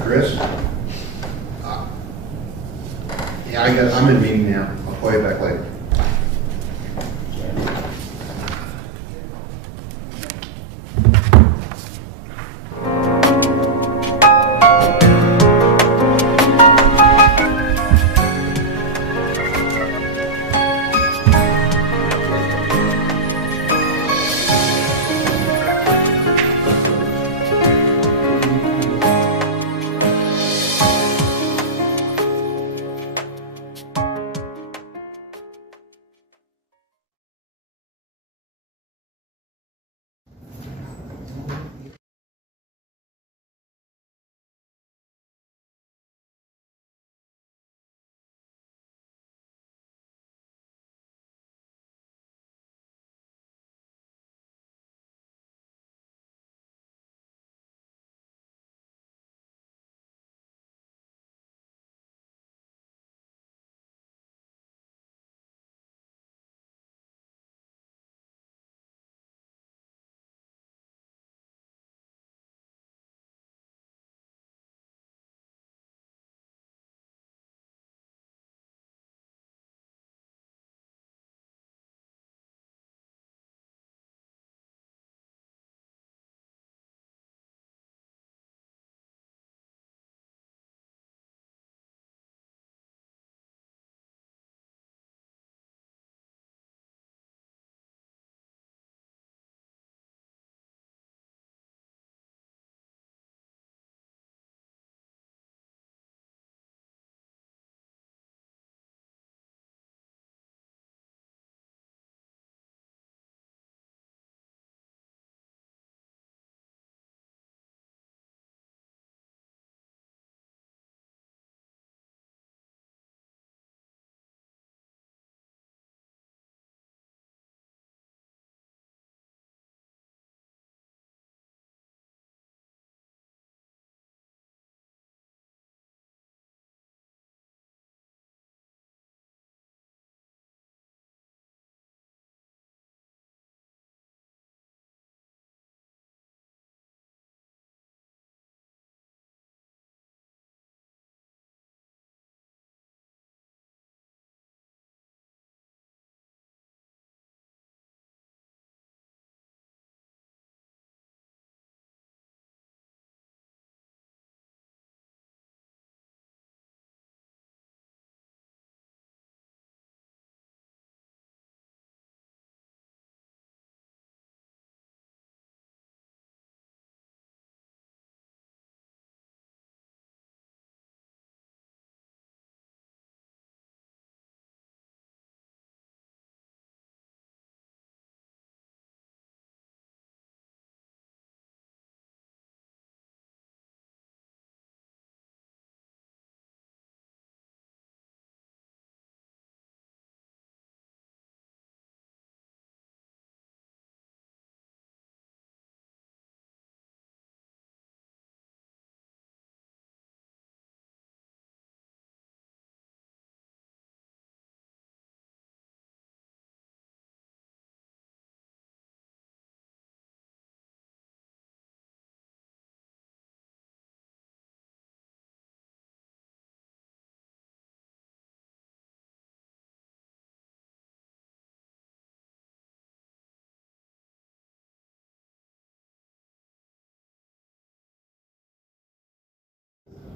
Chris? Yeah, I'm in meeting now. I'll call you back later.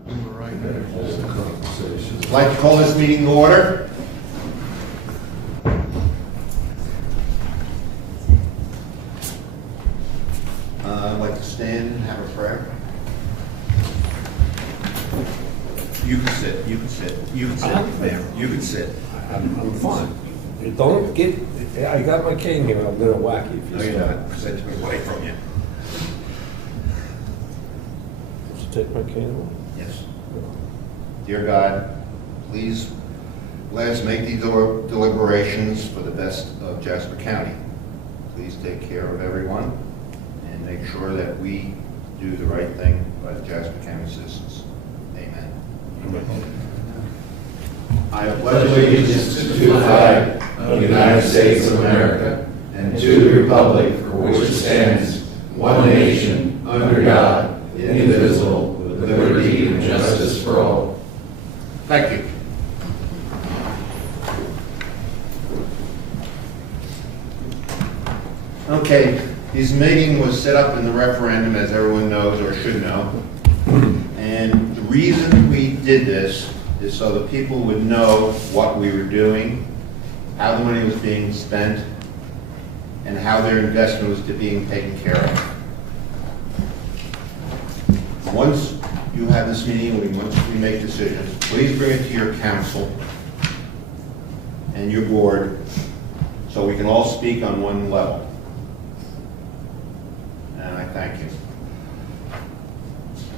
I'd like to call this meeting to order. I'd like to stand and have a prayer. You can sit, you can sit, you can sit, Mayor, you can sit. I'm fine. Don't get, I got my cane here, I'm gonna whack you if you No, you're start. not. Present me away from you. Did you take my cane away? Yes. Dear God, please let us make these deliberations for the best of Jasper County. Please take care of everyone and make sure that we do the right thing by the Jasper County citizens. Amen. I pledge allegiance to the flag of the United States of America and to the republic for which it stands, one nation, under God, indivisible, with liberty and justice for all. Thank you. Okay, this meeting was set up in the referendum, as everyone knows or should know. And the reason we did this is so that people would know what we were doing, how the money was being spent, and how their investment was being taken care of. Once you have this meeting, once we make decisions, please bring it to your council and your board so we can all speak on one level. And I thank you.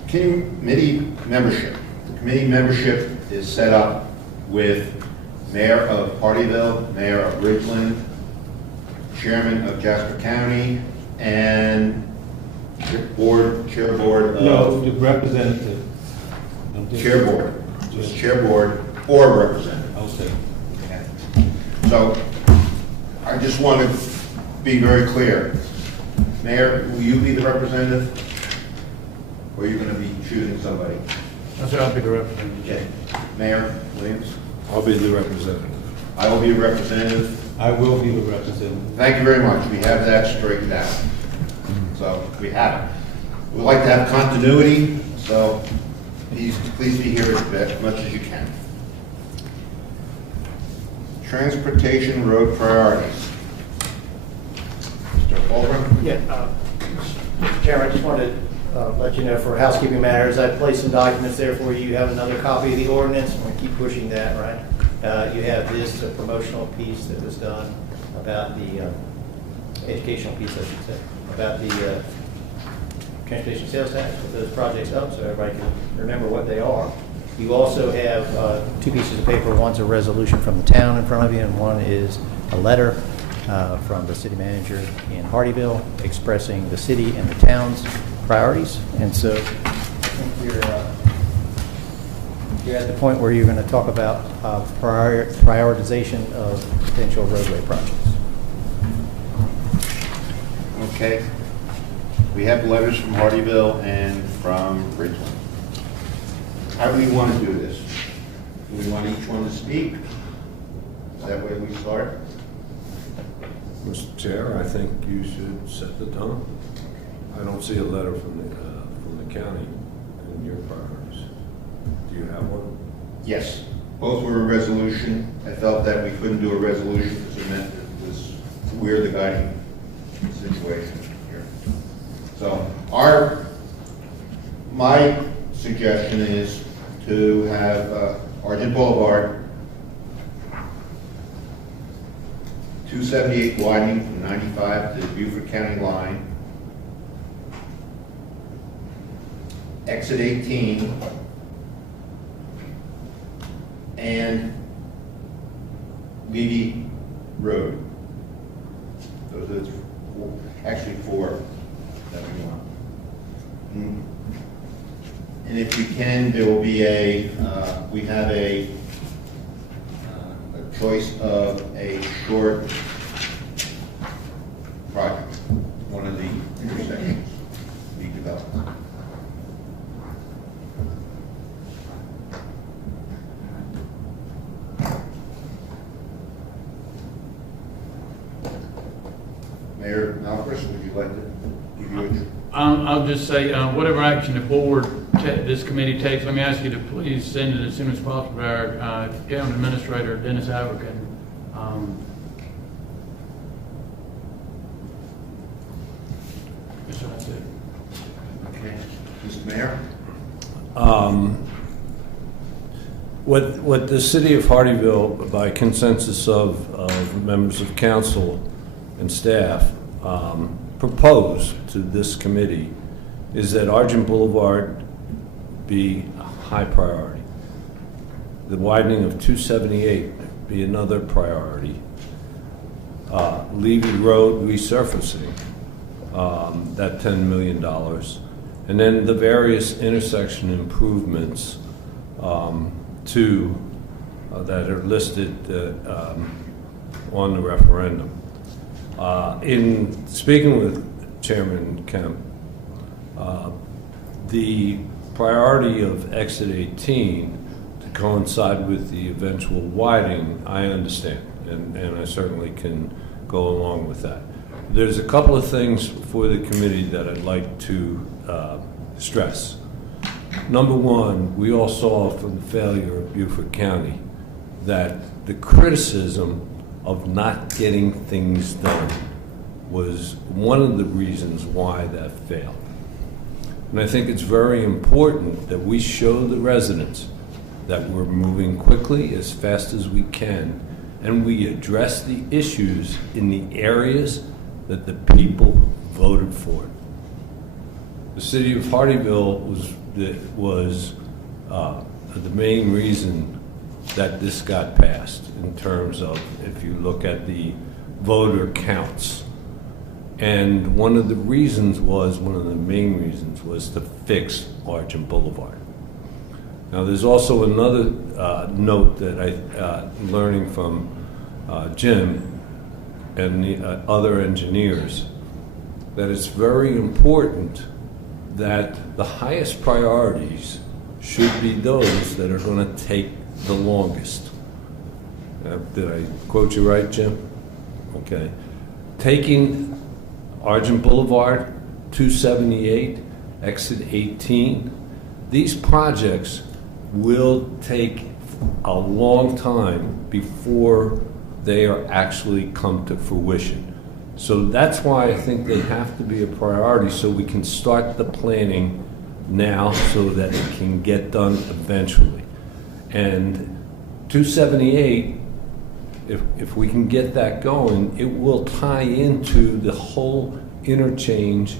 Committee membership. The committee membership is set up with Mayor of Hardyville, Mayor of Ridgeland, Chairman of Jasper County, and chair board of... No, the representative. Chair board. Just chair board or representative. Okay. Okay. So I just want to be very clear. Mayor, will you be the representative? Or are you going to be choosing somebody? That's right, I'll be the representative. Okay. Mayor Williams? I'll be the representative. I will be a representative. I will be the representative. Thank you very much. We have that straightened out. So we have it. We'd like to have continuity, so please be here as much as you can. Transportation road priorities. Mr. Fulgrim? Yeah, Mr. Chairman, I just wanted to let you know for housekeeping matters, I placed some documents there for you. You have another copy of the ordinance. I'm going to keep pushing that, right? You have this promotional piece that was done about the educational piece, I should say, about the transportation sales tax, with those projects up so everybody can remember what they are. You also have two pieces of paper. One's a resolution from the town in front of you, and one is a letter from the city manager in Hardyville expressing the city and the town's priorities. And so I think you're at the point where you're going to talk about prioritization of potential roadway projects. Okay. We have letters from Hardyville and from Ridgeland. How do we want to do this? Do we want each one to speak? Is that where we start? Mr. Chair, I think you should set the tone. I don't see a letter from the county in your priorities. Do you have one? Yes. Both were a resolution. I felt that we couldn't do a resolution because it meant it was we're the guiding situation here. So my suggestion is to have Argent Boulevard 278 widening from 95 to the Beaufort County line, exit 18, and Levy Road. Those are actually four that we want. And if we can, there will be we have a choice of a short project, one of the intersections we developed. Mayor Malchus, would you like to give you I'll just say, whatever action the board, this committee takes, let me ask you to please send it as soon as possible to our town administrator, Dennis Haverkin. That's what I said. okay, Mr. Mayor? What the city of Hardyville, by consensus of members of council and staff, proposed to this committee is that Argent Boulevard be a high priority. The widening of 278 be another priority. Levy Road resurfacing, that $10 million. And then the various intersection improvements that are listed on the referendum. In speaking with Chairman Kemp, the priority of exit 18 to coincide with the eventual widening, I understand, and I certainly can go along with that. There's a couple of things for the committee that I'd like to stress. Number one, we all saw from the failure of Beaufort County that the criticism of not getting things done was one of the reasons why that failed. And I think it's very important that we show the residents that we're moving quickly as fast as we can, and we address the issues in the areas that the people voted for. The city of Hardeeville was the main reason that this got passed in terms of, if you look at the voter counts. And one of the main reasons was to fix Argent Boulevard. Now, there's also another note that I'm learning from Jim and the other engineers, that it's very important that the highest priorities should be those that are going to take the longest. Did I quote you right, Jim? Okay. Taking Argent Boulevard, 278, exit 18, these projects will take a long time before they are actually come to fruition. So that's why I think they have to be a priority, so we can start the planning now so that it can get done eventually. And 278, if we can get that going, it will tie into the whole interchange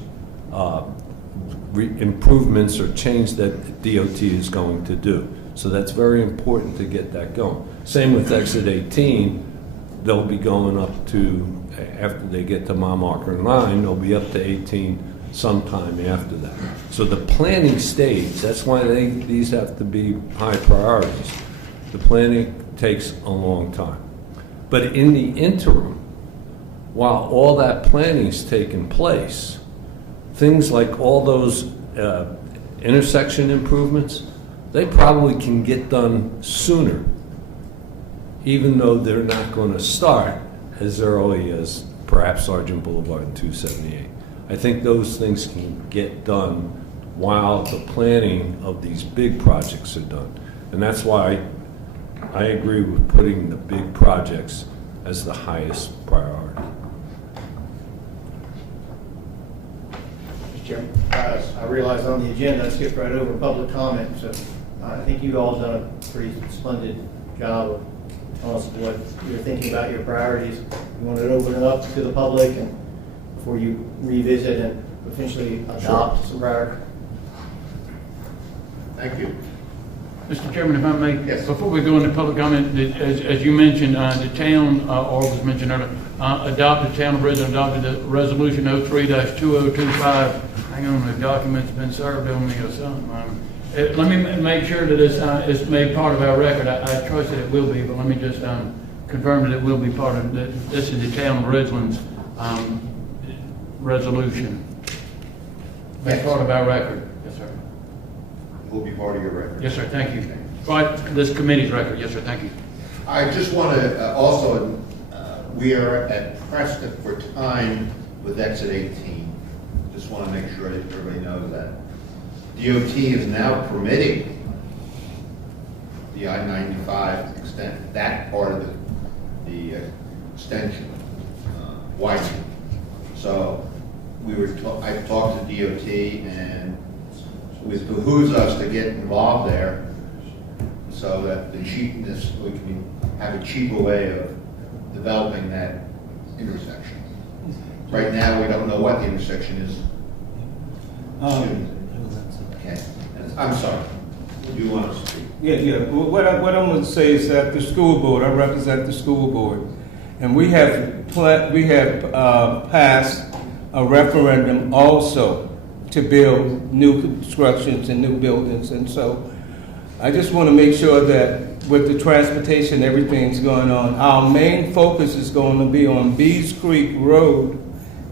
improvements or change that DOT is going to do. So that's very important to get that going. Same with exit 18, they'll be going up to, after they get to mile marker 9, they'll be up to 18 sometime after that. So the planning stage, that's why these have to be high priorities. The planning takes a long time. But in the interim, while all that planning's taking place, things like all those intersection improvements, they probably can get done sooner, even though they're not going to start as early as perhaps Sergeant Boulevard and 278. I think those things can get done while the planning of these big projects are done. And that's why I agree with putting the big projects as the highest priority. Mr. Chairman, I realize on the agenda I skipped right over public comment, so I think you all done a pretty splendid job of telling us what you're thinking about your priorities. You want to open it up to the public and before you revisit and potentially adopt some priorities? Thank you. Mr. Chairman, if I may, Yes. before we go into public comment, as you mentioned, the town, or was mentioned earlier, town of Bridgeland adopted the resolution 03-2025. Hang on, the document's been served on me or something. Let me make sure that it's made part of our record. I trust that it will be, but let me just confirm that it will be part of it. This is the town of Bridgeland's resolution. Made part of our record. Yes, sir. Will be part of your record. Yes, sir, thank you. Right, this committee's record, yes, sir, thank you. I just want to also, we are pressed for time with exit 18. Just want to make sure that everybody knows that. DOT is now permitting the I-95 extent, that part of the extension, widening. So I talked to DOT, and it behooves us to get involved there so that the cheapness, we can have a cheaper way of developing that intersection. Right now, we don't know what the intersection is. Okay, I'm sorry. You want to speak? Yeah. What I'm going to say is that the school board, I represent the school board, and we have passed a referendum also to build new constructions and new buildings, and so I just want to make sure that with the transportation, everything's going on. Our main focus is going to be on Bees Creek Road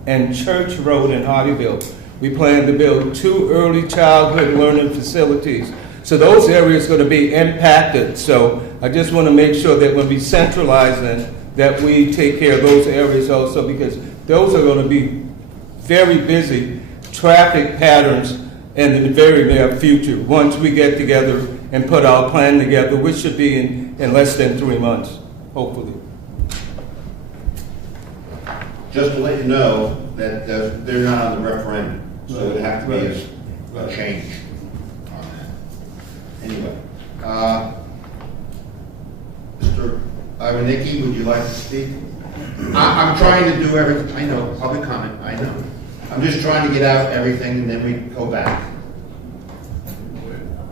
and Church Road in Hardyville. We plan to build 2 early childhood learning facilities. So those areas are going to be impacted. So I just want to make sure that when we centralize them, that we take care of those areas also, because those are going to be very busy traffic patterns in the very near future, once we get together and put our plan together, which should be in less than 3 months, hopefully. Just to let you know that they're not on the referendum, so it would have to be a change on that. Anyway, Mr. Iwanicki, would you like to speak? I'm trying to do everything, I know, public comment, I know. I'm just trying to get out everything and then we go back.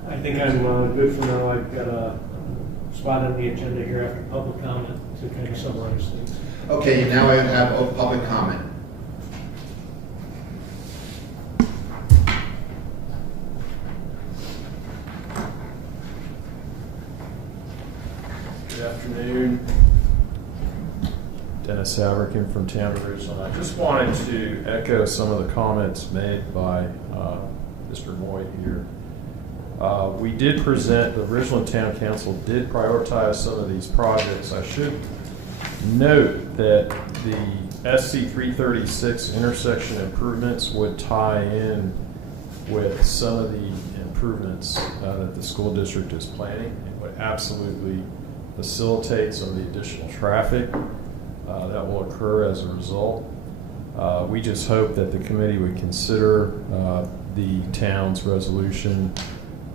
I think I'm good for now. I've got a spot on the agenda here after public comment to kind of summarize things. Okay, now I have a public comment. Good afternoon. Dennis Saverkin from Tampa Ridgeline. I just wanted to echo some of the comments made by Mr. Moy here. We did present, the Ridgeline Town Council did prioritize some of these projects. I should note that the SC 336 intersection improvements would tie in with some of the improvements that the school district is planning. It would absolutely facilitate some of the additional traffic that will occur as a result. We just hope that the committee would consider the town's resolution,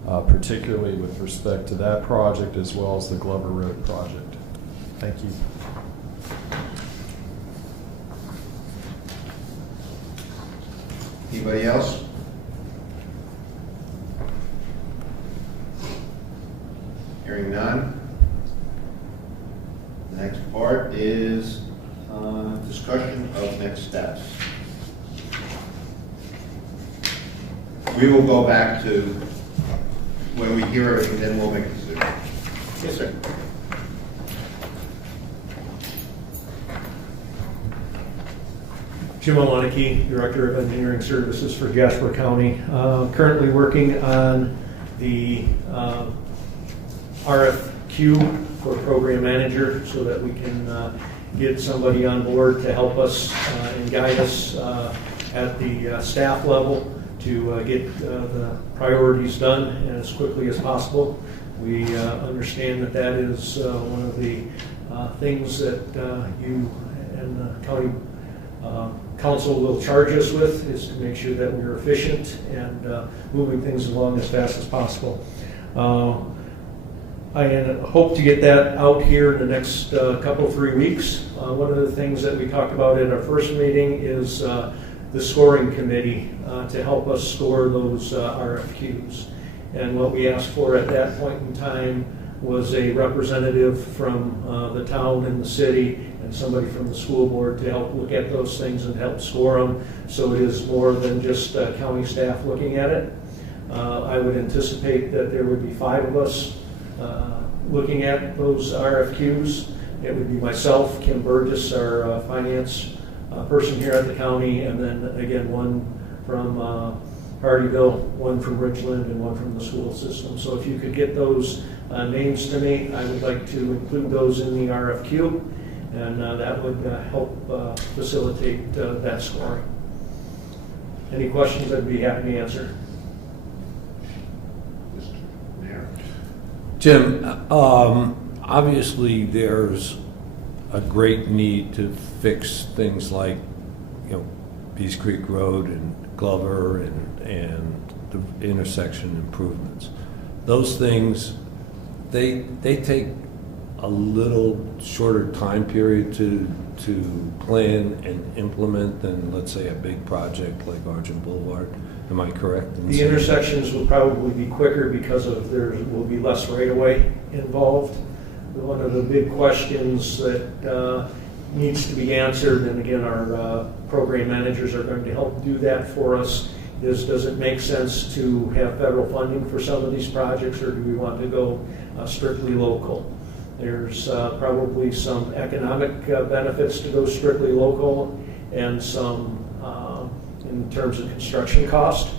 particularly with respect to that project as well as the Glover Road project. Thank you. Anybody else? Hearing none. The next part is discussion of next steps. We will go back to when we hear everything, then we'll make a decision. Yes, sir. Jim Olenicki, Director of Engineering Services for Jasper County. Currently working on the RFQ for program manager so that we can get somebody on board to help us and guide us at the staff level to get the priorities done as quickly as possible. We understand that that is one of the things that you and the county council will charge us with, is to make sure that we're efficient and moving things along as fast as possible. I hope to get that out here in the next couple, 3 weeks. One of the things that we talked about at our first meeting is the scoring committee to help us score those RFQs. And what we asked for at that point in time was a representative from the town and the city and somebody from the school board to help look at those things and help score them, so it is more than just county staff looking at it. I would anticipate that there would be 5 of us looking at those RFQs. It would be myself, Kim Burgess, our finance person here at the county, and then again one from Hardyville, one from Ridgeland, and one from the school system. So if you could get those names to me, I would like to include those in the RFQ, and that would help facilitate that scoring. Any questions, I'd be happy to answer. Jim, obviously there's a great need to fix things like, Bees Creek Road and Glover and the intersection improvements. Those things, they take a little shorter time period to plan and implement than, let's say, a big project like Argent Boulevard. Am I correct? The intersections will probably be quicker because of there will be less right-of-way involved. One of the big questions that needs to be answered, and again, our program managers are going to help do that for us, is, does it make sense to have federal funding for some of these projects, or do we want to go strictly local? There's probably some economic benefits to go strictly local, and some in terms of construction cost.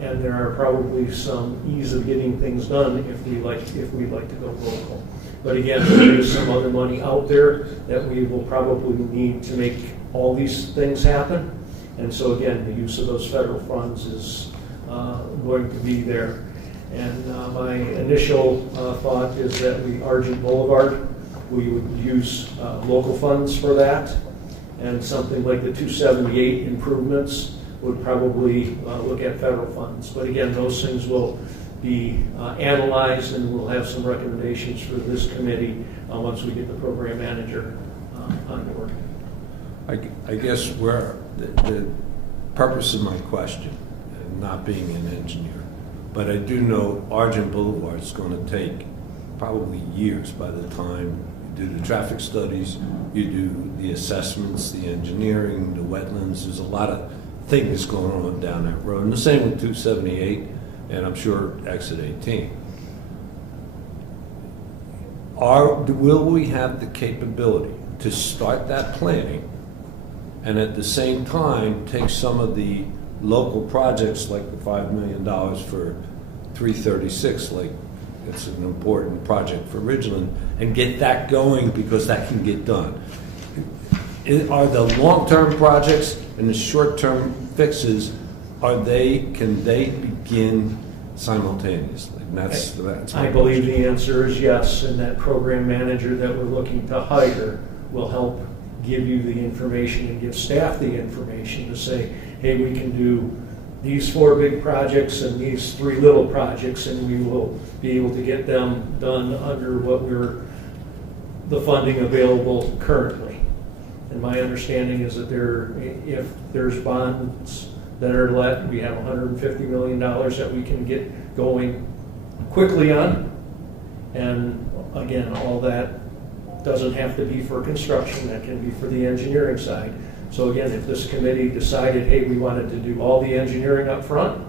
And there are probably some ease of getting things done if we'd like to go local. But again, there is some other money out there that we will probably need to make all these things happen. And so again, the use of those federal funds is going to be there. And my initial thought is that Argent Boulevard, we would use local funds for that. And something like the 278 improvements would probably look at federal funds. But again, those things will be analyzed, and we'll have some recommendations for this committee once we get the program manager on board. I guess where the purpose of my question, not being an engineer, but I do know Argent Boulevard is going to take probably years by the time you do the traffic studies, you do the assessments, the engineering, the wetlands. There's a lot of things going on down that road. And the same with 278, and I'm sure exit 18. Will we have the capability to start that planning and at the same time take some of the local projects like the $5 million for 336, like it's an important project for Ridgeland, and get that going, because that can get done? Are the long-term projects and the short-term fixes, can they begin simultaneously? And that's I believe the answer is yes, and that program manager that we're looking to hire will help give you the information and give staff the information to say, hey, we can do these 4 big projects and these 3 little projects, and we will be able to get them done under the funding available currently. And my understanding is that if there's bonds that are let, we have $150 million that we can get going quickly on. And again, all that doesn't have to be for construction, that can be for the engineering side. So again, if this committee decided, hey, we wanted to do all the engineering up front,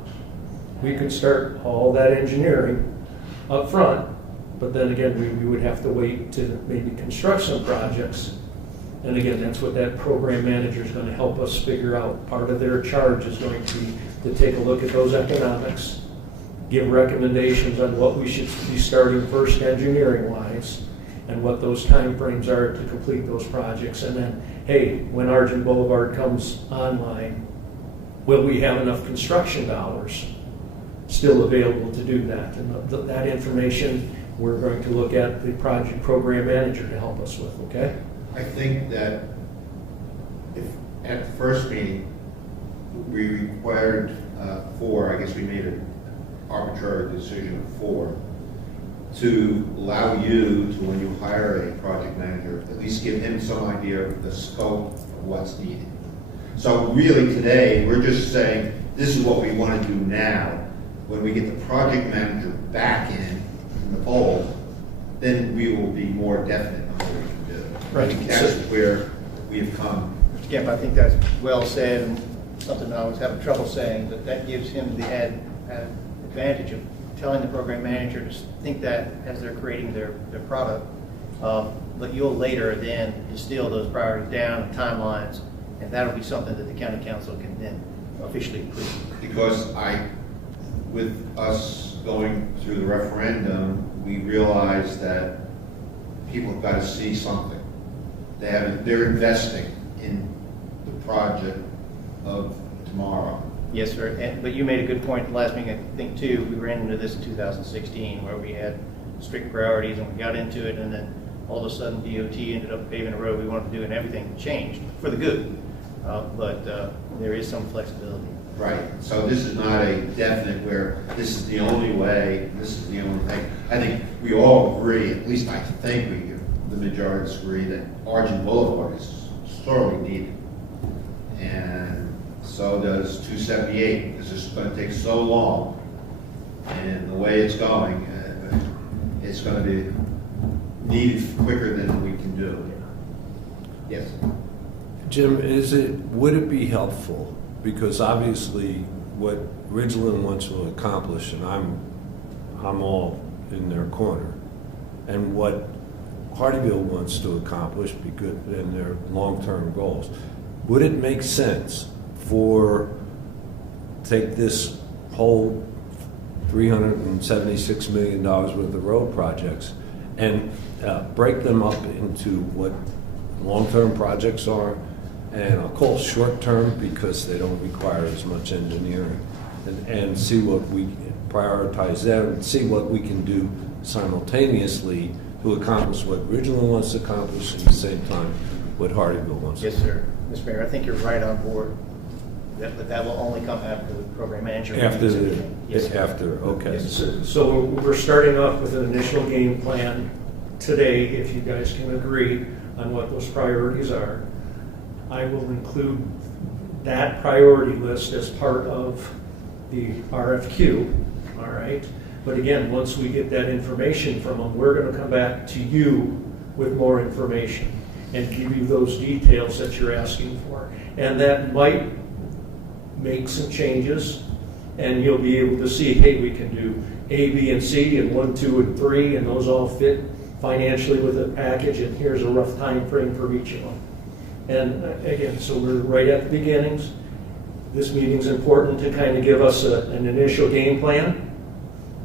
we could start all that engineering up front. But then again, we would have to wait to maybe construct some projects. And again, that's what that program manager is going to help us figure out. Part of their charge is going to be to take a look at those economics, give recommendations on what we should be starting first engineering-wise, and what those timeframes are to complete those projects. And then, hey, when Argent Boulevard comes online, will we have enough construction dollars still available to do that? And that information we're going to look at the project program manager to help us with, okay? I think that if at the first meeting we required 4, I guess we made an arbitrary decision of 4, to allow you to, when you hire a project manager, at least give him some idea of the scope of what's needed. So really today, we're just saying, this is what we want to do now. When we get the project manager back in the fold, then we will be more definite on what we can do. Right. I think that's where we've come. Mr. Kemp, I think that's well said, and something I was having trouble saying, but that gives him the added advantage of telling the program manager to think that as they're creating their product. But you'll later then distill those priorities down and timelines, and that'll be something that the county council can then officially approve. Because with us going through the referendum, we realized that people have got to see something. They're investing in the project of tomorrow. Yes, sir. But you made a good point in the last meeting, I think, too. We ran into this in 2016 where we had strict priorities and we got into it, and then all of a sudden DOT ended up paving a road we wanted to do, and everything changed for the good. But there is some flexibility. Right. So this is not a definite where this is the only way, this is the only thing. I think we all agree, at least I think the majority agree, that Argent Boulevard is sorely needed. And so does 278, because it's going to take so long, and the way it's going, it's going to be needed quicker than we can do. Yes. Jim, would it be helpful because obviously what Ridgeland wants to accomplish, and I'm all in their corner, and what Hardyville wants to accomplish because in their long-term goals, would it make sense for, take this whole $376 million worth of road projects and break them up into what long-term projects are, and I'll call short-term because they don't require as much engineering, and see what we prioritize them and see what we can do simultaneously to accomplish what Ridgeland wants to accomplish at the same time what Hardyville wants. Yes, sir. Mr. Mayor, I think you're right on board. That will only come after the program manager. After Yes, sir. okay. Yes, sir. So we're starting off with an initial game plan today, if you guys can agree on what those priorities are. I will include that priority list as part of the RFQ, all right? But again, once we get that information from them, we're going to come back to you with more information and give you those details that you're asking for. And that might make some changes, and you'll be able to see, hey, we can do A, B, and C, and 1, 2, and 3, and those all fit financially with the package, and here's a rough time frame for each of them. And again, so we're right at the beginnings. This meeting's important to kind of give us an initial game plan,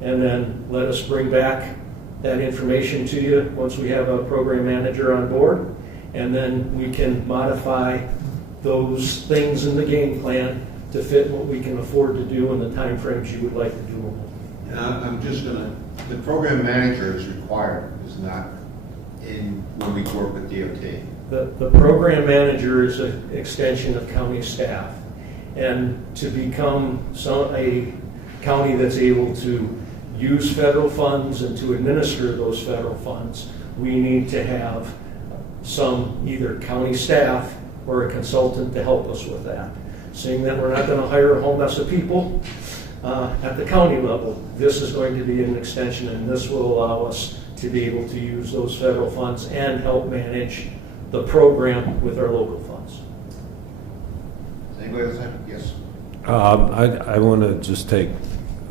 and then let us bring back that information to you once we have a program manager on board, and then we can modify those things in the game plan to fit what we can afford to do in the time frames you would like to do them. And I'm just gonna, the program manager is required, is not in, when we work with DOT. The program manager is an extension of county staff. And to become a county that's able to use federal funds and to administer those federal funds, we need to have some either county staff or a consultant to help us with that. Seeing that we're not going to hire a whole mess of people at the county level, this is going to be an extension, and this will allow us to be able to use those federal funds and help manage the program with our local funds. Anybody else have? Yes. I want to just take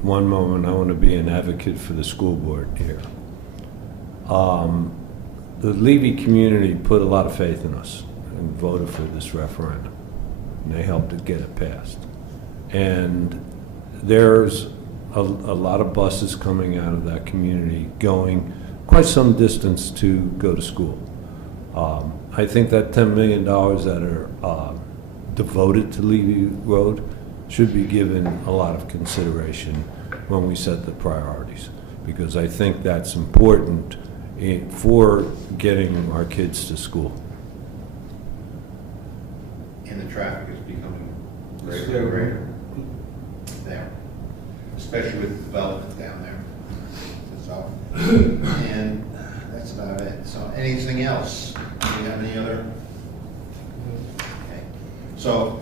one moment. I want to be an advocate for the school board here. The Levy community put a lot of faith in us and voted for this referendum, and they helped to get it passed. And there's a lot of buses coming out of that community going quite some distance to go to school. I think that $10 million that are devoted to Levy Road should be given a lot of consideration when we set the priorities, because I think that's important for getting our kids to school. And the traffic is becoming greater and greater there, especially with development down there. So, and that's about it. So anything else? Do you have any other? Okay. So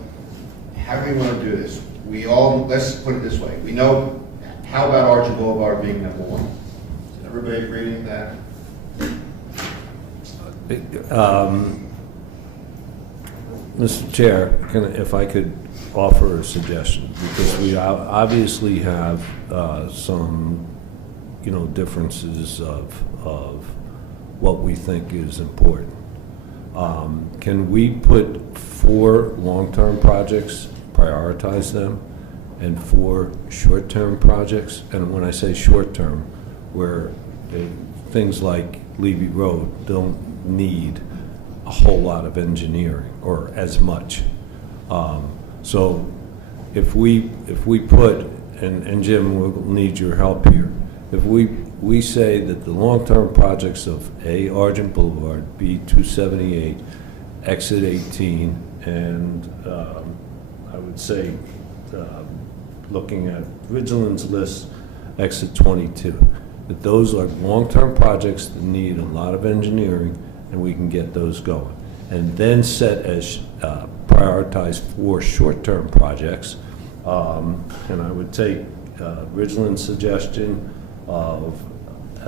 how do we want to do this? We all, let's put it this way. We know, how about Archie Boulevard being number one? Is everybody agree with that? Mr. Chair, if I could offer a suggestion, because we obviously have some, differences of what we think is important. Can we put 4 long-term projects, prioritize them, and 4 short-term projects? And when I say short-term, where things like Levy Road don't need a whole lot of engineering or as much. So if we put, and Jim will need your help here, if we say that the long-term projects of A, Argent Boulevard, B, 278, exit 18, and I would say, looking at Ridgeland's list, exit 22, that those are long-term projects that need a lot of engineering, and we can get those going. And then set as prioritize 4 short-term projects, and I would take Ridgeland's suggestion of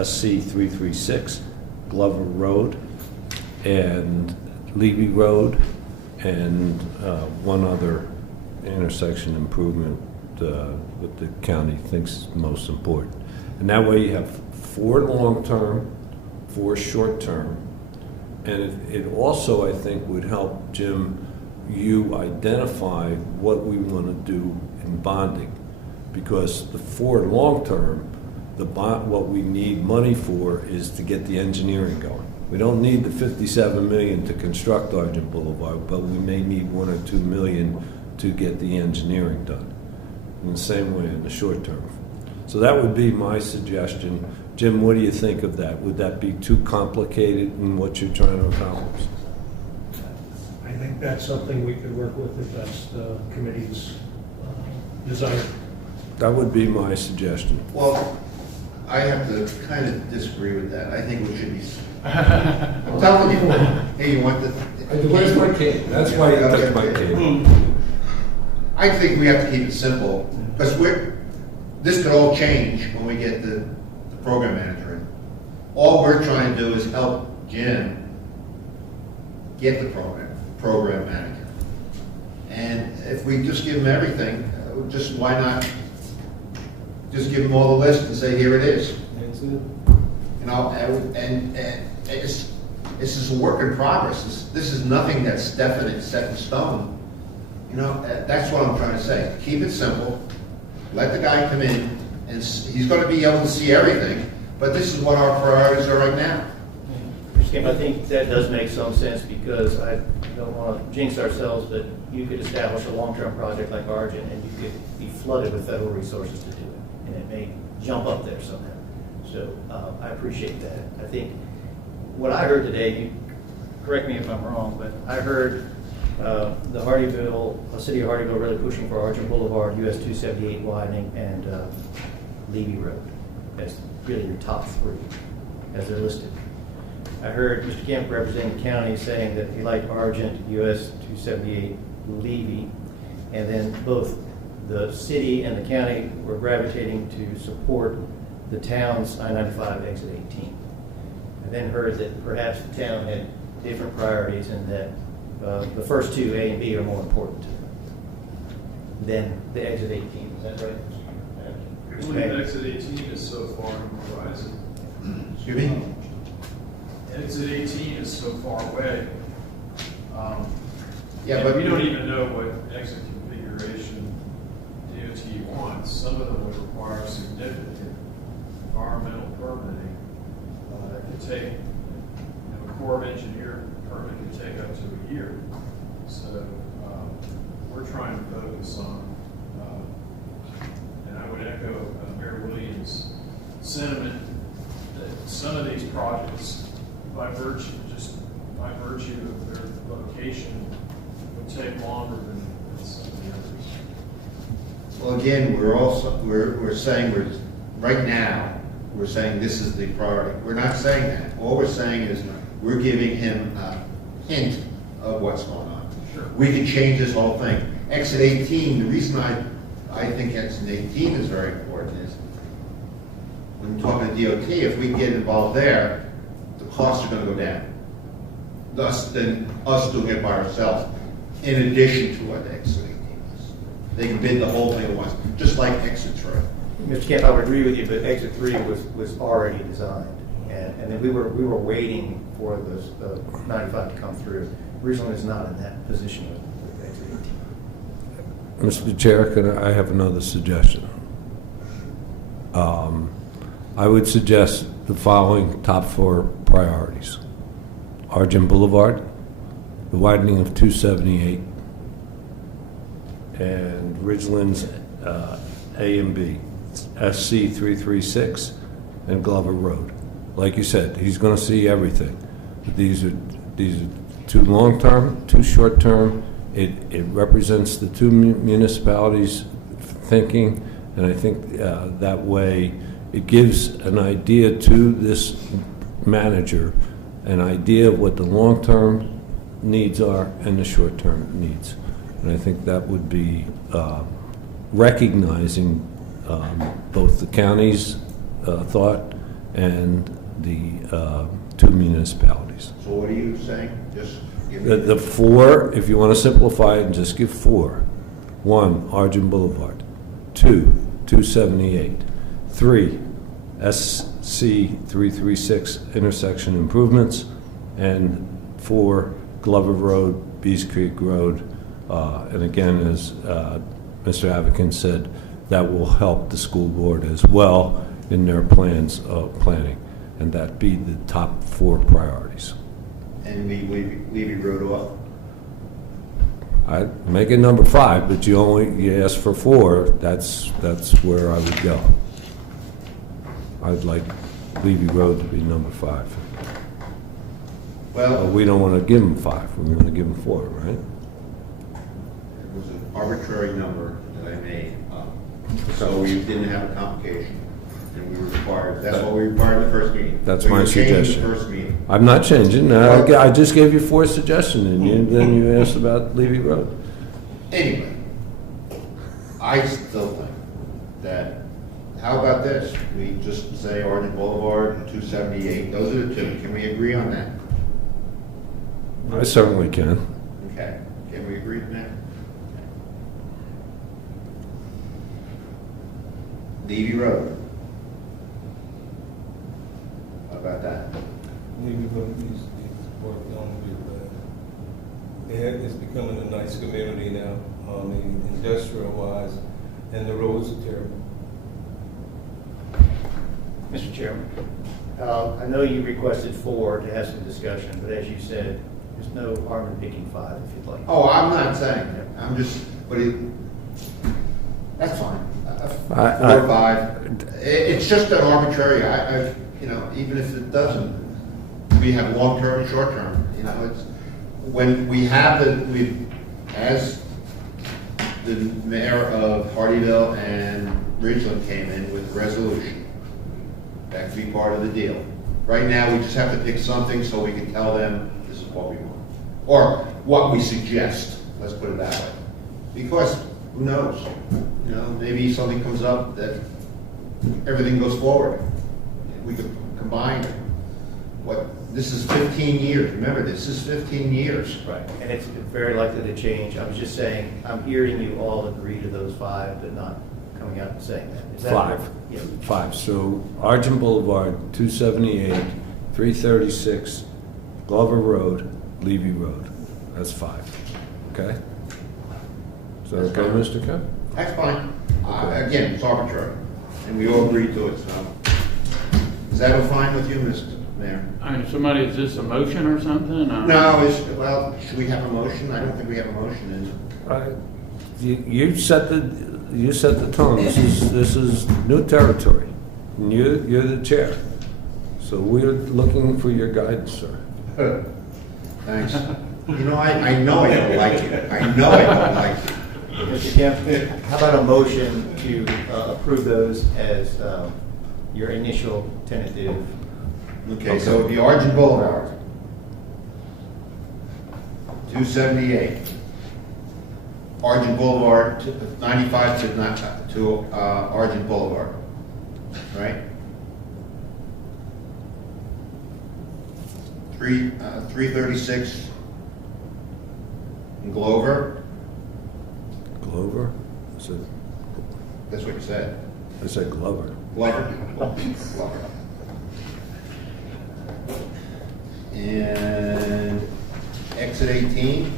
SC 336, Glover Road, and Levy Road, and one other intersection improvement that the county thinks is most important. And that way you have 4 long-term, 4 short-term. And it also, I think, would help, Jim, you identify what we want to do in bonding. Because the 4 long-term, what we need money for is to get the engineering going. We don't need the $57 million to construct Argent Boulevard, but we may need $1 or $2 million to get the engineering done. In the same way in the short term. So that would be my suggestion. Jim, what do you think of that? Would that be too complicated in what you're trying to accomplish? I think that's something we could work with if that's the committee's desire. That would be my suggestion. Well, I have to kind of disagree with that. I think we should be, I'm telling you, hey, you want the... Where's my cake? That's why you took my cake. I think we have to keep it simple, because this could all change when we get the program manager in. All we're trying to do is help Jim get the program manager. And if we just give him everything, just why not just give him all the list and say, here it is. You know, and this is a work in progress. This is nothing that's definite, set in stone. You know, that's what I'm trying to say. Keep it simple. Let the guy come in, and he's going to be able to see everything, but this is what our priorities are right now. I think that does make some sense, because I don't want to jinx ourselves, but you could establish a long-term project like Argent, and you could be flooded with federal resources to do it, and it may jump up there somehow. So I appreciate that. I think what I heard today, you correct me if I'm wrong, but I heard the city of Hardyville really pushing for Argent Boulevard, US 278 widening, and Levy Road. That's really your top 3 as they're listed. I heard Mr. Kemp representing the county saying that he liked Argent, US 278, Levy, and then both the city and the county were gravitating to support the town's I-95 exit 18. I then heard that perhaps the town had different priorities, and that the first 2, A and B, are more important to them than the exit 18. Is that right? I believe exit 18 is so far on the horizon. Excuse me? Exit 18 is so far away. Yeah, and but we don't even know what exit configuration DOT wants. Some of them would require significant environmental permitting. That could take, a Corps of Engineer permit could take up to a year. So we're trying to focus on, and I would echo Mayor Williams' sentiment that some of these projects, by virtue of their location, would take longer than some of the others. well, again, we're saying right now, we're saying this is the priority. We're not saying that. All we're saying is we're giving him a hint of what's going on. Sure. We can change this whole thing. Exit 18, the reason I think exit 18 is very important is when you're talking to DOT, if we get involved there, the costs are going to go down. Thus, than us doing it by ourselves, in addition to what exit 18 is. They can bid the whole thing at once, just like exit 3. Mr. Kemp, I would agree with you, but exit 3 was already designed, and then we were waiting for the 95 to come through. Originally, it's not in that position with exit 18. Mr. Chair, I have another suggestion. I would suggest the following top 4 priorities. Argent Boulevard, the widening of 278, and Ridgeland's A and B, SC 336, and Glover Road. Like you said, he's going to see everything. But these are 2 long-term, 2 short-term. It represents the 2 municipalities' thinking, and I think that way it gives an idea to this manager, an idea of what the long-term needs are and the short-term needs. And I think that would be recognizing both the county's thought and the 2 municipalities. So what are you saying? Just give me The 4, if you want to simplify it and just give 4. 1, Argent Boulevard. 2, 278. 3, SC 336 intersection improvements. And 4, Glover Road, Bees Creek Road. And again, as Mr. Avakin said, that will help the school board as well in their plans of planning. And that be the top 4 priorities. And Levy Road off? I make it number 5, but you asked for 4. That's where I would go. I'd like Levy Road to be number 5. But Well, we don't want to give them 5. We want to give them 4, right? it was an arbitrary number that I made up. So we didn't have a complication. And we required, that's what we required in the first meeting. That's So my you're changing the suggestion. first meeting. I'm not changing. I just gave you 4 suggestions, and then you asked about Levy Road. Anyway, I still think that, how about this? We just say Argent Boulevard and 278, those are the 2. Can we agree on that? I certainly can. Okay, can we agree on that? Levy Road. How about that? Maybe we're going to use work on it's becoming a nice community now, industrial wise, and the roads are terrible. Mr. Chairman, I know you requested 4 to have some discussion, but as you said, there's no harm in picking 5 if you'd like. Oh, I'm not saying that. I'm just, but that's fine. 4 or 5. It's just an arbitrary, even if it doesn't, we have long-term and short-term. It's, when we have as the mayor of Hardyville and Ridgeland came in with a resolution, that could be part of the deal. Right now, we just have to pick something so we can tell them this is what we want. Or what we suggest, let's put it that way. Because, who knows? Maybe something comes up that everything goes forward. We could combine this is 15 years. Remember, this is 15 years. Right, and it's very likely to change. I was just saying, I'm hearing you all agree to those 5, but not coming out and saying that. Is that 5. Yeah. 5. So Argent Boulevard, 278, 336, Glover Road, Levy Road. That's 5. Okay? Is that okay, Mr. Kemp? That's fine. Again, it's arbitrary, and we all agree to it, so. Is that fine with you, Mr. Mayor? I mean, is this a motion or something? No, should we have a motion? I don't think we have a motion, You set the tone. This is new territory. And you're the chair. So we're looking for your guidance, sir. Thanks. I know I don't like it. I know I don't like it. Mr. Kemp, how about a motion to approve those as your initial tentative? Okay, so it'd be Argent Boulevard, 278. Argent Boulevard, 95 to Argent Boulevard, right? 336 in Glover. Glover? That's what you said. I said Glover. Glover. Glover. And exit 18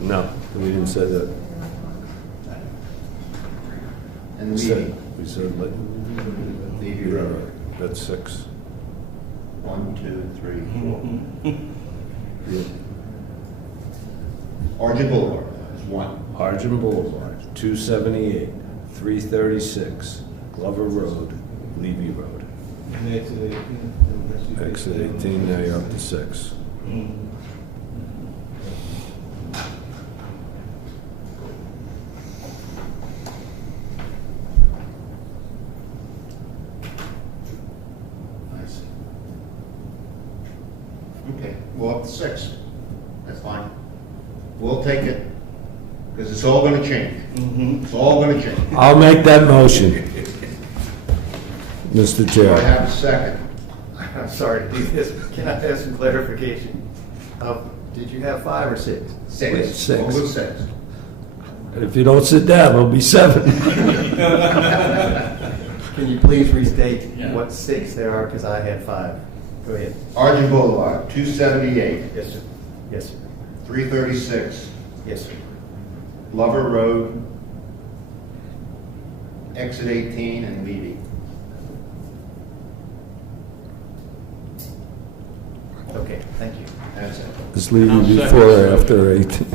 No, we didn't say that. and We Levy. said Levy Road. That's 6. 1, 2, 3, 4. Argent Boulevard is 1. Argent Boulevard, 278, 336, Glover Road, Levy Road. Exit 18, now you're up to 6. I see. Okay, well, up to 6. That's fine. We'll take it, because it's all gonna change. It's all gonna change. I'll make that motion, Mr. Do I Chair. have a second? I'm sorry to do this, but can I have some clarification? Did you have 5 or 6? 6. Six. We'll go 6. And if you don't sit down, it'll be 7. Can you please restate what 6 there are, because I had 5. Go ahead. Argent Boulevard, 278, Yes, sir. Yes, sir. 336, Yes, sir. Lover Road, exit 18 and Levy. Okay, thank you. That's it. It's leaving I'll second. before or after 18.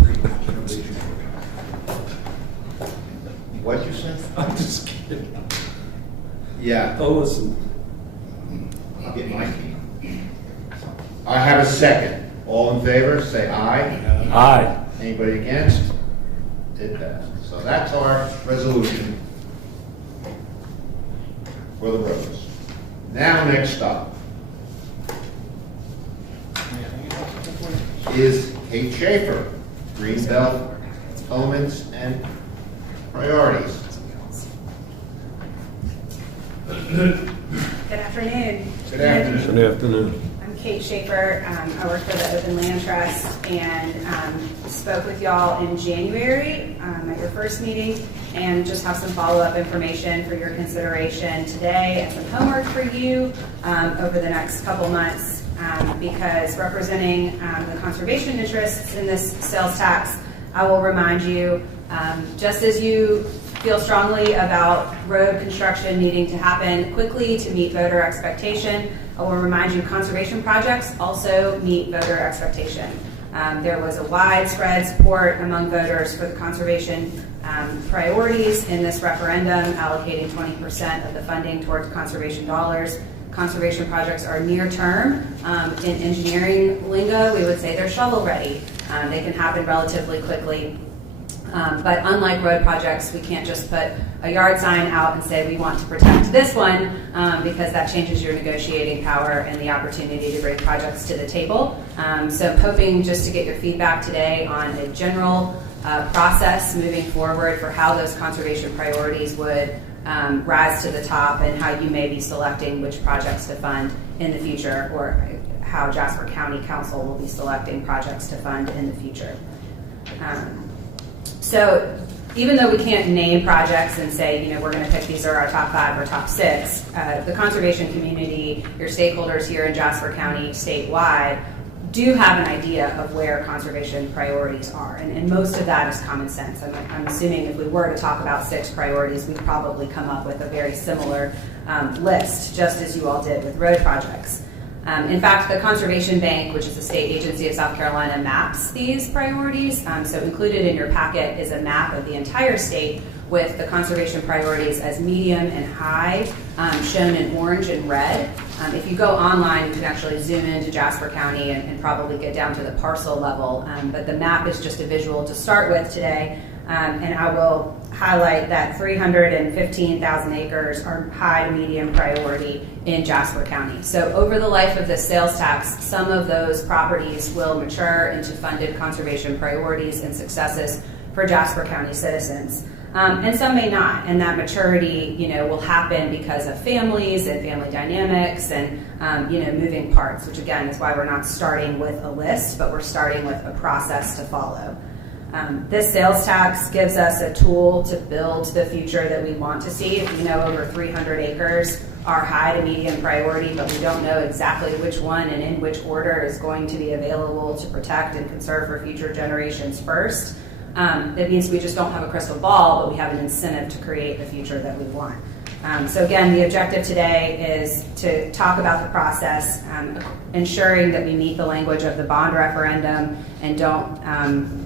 What you said? I'm just kidding. Yeah, Oh, listen. I'll get my key. I have a second. All in favor, say aye. Aye. Anybody against? It passes. So that's our resolution for the roads. Now, next stop is Kate Schaefer, Greenbelt Elements and Priorities. Good afternoon. Good afternoon. Good afternoon. I'm Kate Schaefer. I work for the Open Land Trust and spoke with y'all in January at your first meeting, and just have some follow-up information for your consideration today and some homework for you over the next couple months, because representing the conservation interests in this sales tax, I will remind you, just as you feel strongly about road construction needing to happen quickly to meet voter expectation, I will remind you conservation projects also meet voter expectation. There was a widespread support among voters for the conservation priorities in this referendum, allocating 20% of the funding towards conservation dollars. Conservation projects are near term. In engineering lingo, we would say they're shovel ready. They can happen relatively quickly. But unlike road projects, we can't just put a yard sign out and say we want to protect this one, because that changes your negotiating power and the opportunity to bring projects to the table. So I'm hoping just to get your feedback today on a general process moving forward for how those conservation priorities would rise to the top, and how you may be selecting which projects to fund in the future, or how Jasper County Council will be selecting projects to fund in the future. So even though we can't name projects and say, we're going to pick these are our top 5 or top 6, the conservation community, your stakeholders here in Jasper County statewide, do have an idea of where conservation priorities are. And most of that is common sense. I'm assuming if we were to talk about 6 priorities, we'd probably come up with a very similar list, just as you all did with road projects. In fact, the Conservation Bank, which is a state agency of South Carolina, maps these priorities. So included in your packet is a map of the entire state with the conservation priorities as medium and high, shown in orange and red. If you go online, you can actually zoom into Jasper County and probably get down to the parcel level. But the map is just a visual to start with today. And I will highlight that 315,000 acres are high to medium priority in Jasper County. So over the life of this sales tax, some of those properties will mature into funded conservation priorities and successes for Jasper County citizens. And some may not, and that maturity, will happen because of families and family dynamics and, moving parts, which again is why we're not starting with a list, but we're starting with a process to follow. This sales tax gives us a tool to build the future that we want to see. If we know over 300 acres are high to medium priority, but we don't know exactly which one and in which order is going to be available to protect and conserve for future generations first. That means we just don't have a crystal ball, but we have an incentive to create the future that we want. So again, the objective today is to talk about the process, ensuring that we meet the language of the bond referendum and don't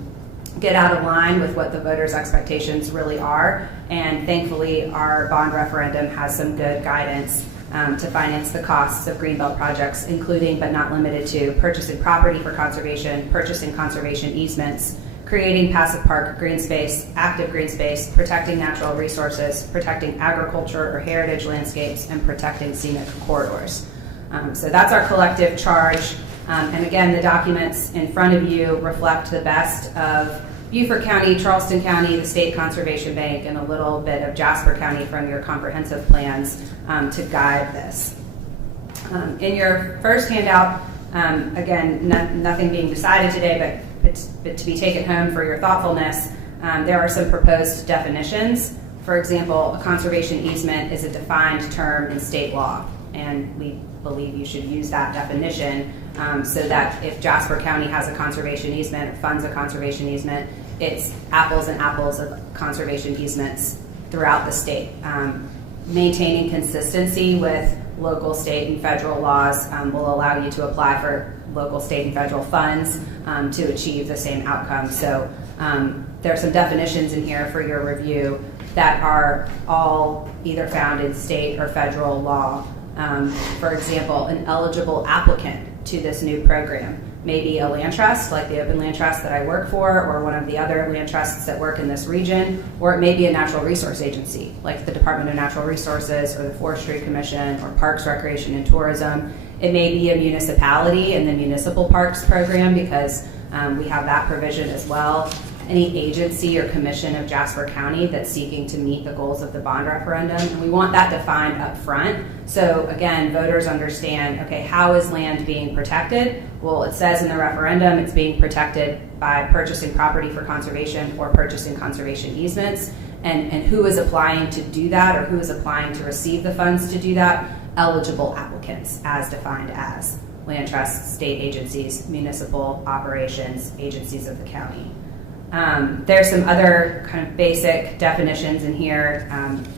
get out of line with what the voters' expectations really are. And thankfully, our bond referendum has some good guidance to finance the costs of greenbelt projects, including but not limited to purchasing property for conservation, purchasing conservation easements, creating passive park green space, active green space, protecting natural resources, protecting agriculture or heritage landscapes, and protecting scenic corridors. So that's our collective charge. And again, the documents in front of you reflect the best of Beaufort County, Charleston County, the State Conservation Bank, and a little bit of Jasper County from your comprehensive plans to guide this. In your first handout, again, nothing being decided today, but to be taken home for your thoughtfulness, there are some proposed definitions. For example, a conservation easement is a defined term in state law, and we believe you should use that definition so that if Jasper County has a conservation easement or funds a conservation easement, it's apples and apples of conservation easements throughout the state. Maintaining consistency with local, state, and federal laws will allow you to apply for local, state, and federal funds to achieve the same outcome. So there are some definitions in here for your review that are all either found in state or federal law. For example, an eligible applicant to this new program may be a land trust, like the open land trust that I work for, or one of the other land trusts that work in this region, or it may be a natural resource agency, like the Department of Natural Resources or the Forestry Commission or Parks, Recreation, and Tourism. It may be a municipality in the municipal parks program because we have that provision as well. Any agency or commission of Jasper County that's seeking to meet the goals of the bond referendum. And we want that defined up front. So again, voters understand, okay, how is land being protected? Well, it says in the referendum it's being protected by purchasing property for conservation or purchasing conservation easements. And who is applying to do that, or who is applying to receive the funds to do that? Eligible applicants, as defined as land trusts, state agencies, municipal operations, agencies of the county. There's some other kind of basic definitions in here,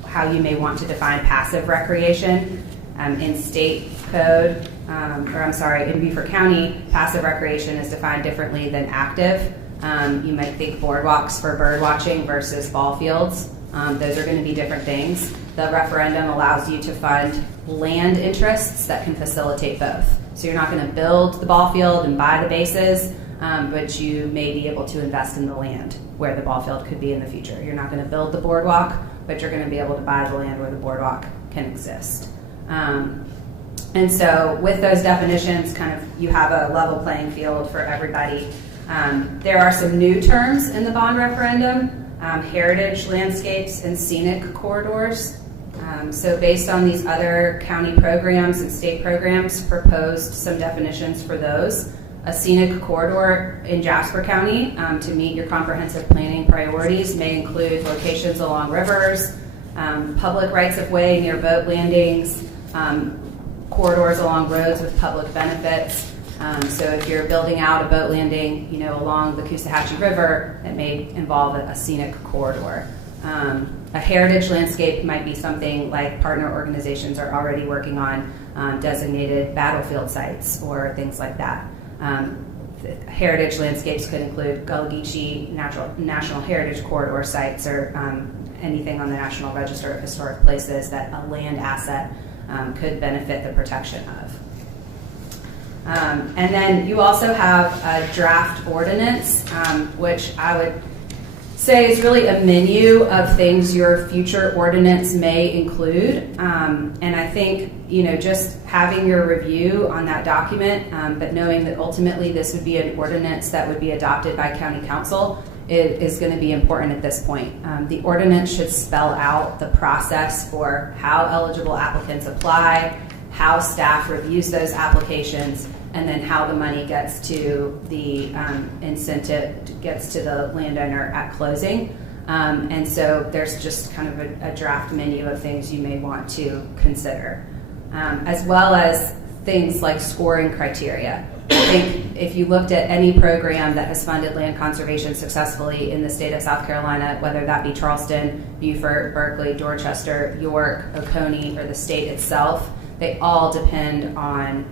how you may want to define passive recreation. In state code, in Beaufort County, passive recreation is defined differently than active. You might think boardwalks for bird watching versus ball fields. Those are going to be different things. The referendum allows you to fund land interests that can facilitate both. So you're not going to build the ball field and buy the bases, but you may be able to invest in the land where the ball field could be in the future. You're not going to build the boardwalk, but you're going to be able to buy the land where the boardwalk can exist. And so with those definitions, kind of you have a level playing field for everybody. There are some new terms in the bond referendum, heritage landscapes and scenic corridors. So based on these other county programs and state programs, proposed some definitions for those. A scenic corridor in Jasper County to meet your comprehensive planning priorities may include locations along rivers, public rights-of-way near boat landings, corridors along roads with public benefits. So if you're building out a boat landing, along the Coosawhatchee River, it may involve a scenic corridor. A heritage landscape might be something like partner organizations are already working on, designated battlefield sites or things like that. Heritage landscapes could include Gullah Geechee National Heritage Corridor sites or anything on the National Register of Historic Places that a land asset could benefit the protection of. And then you also have a draft ordinance, which I would say is really a menu of things your future ordinance may include. And I think, just having your review on that document, but knowing that ultimately this would be an ordinance that would be adopted by county council is going to be important at this point. The ordinance should spell out the process for how eligible applicants apply, how staff reviews those applications, and then how the money gets to the gets to the landowner at closing. And so there's just kind of a draft menu of things you may want to consider, as well as things like scoring criteria. I think if you looked at any program that has funded land conservation successfully in the state of South Carolina, whether that be Charleston, Beaufort, Berkeley, Dorchester, York, Oconee, or the state itself, they all depend on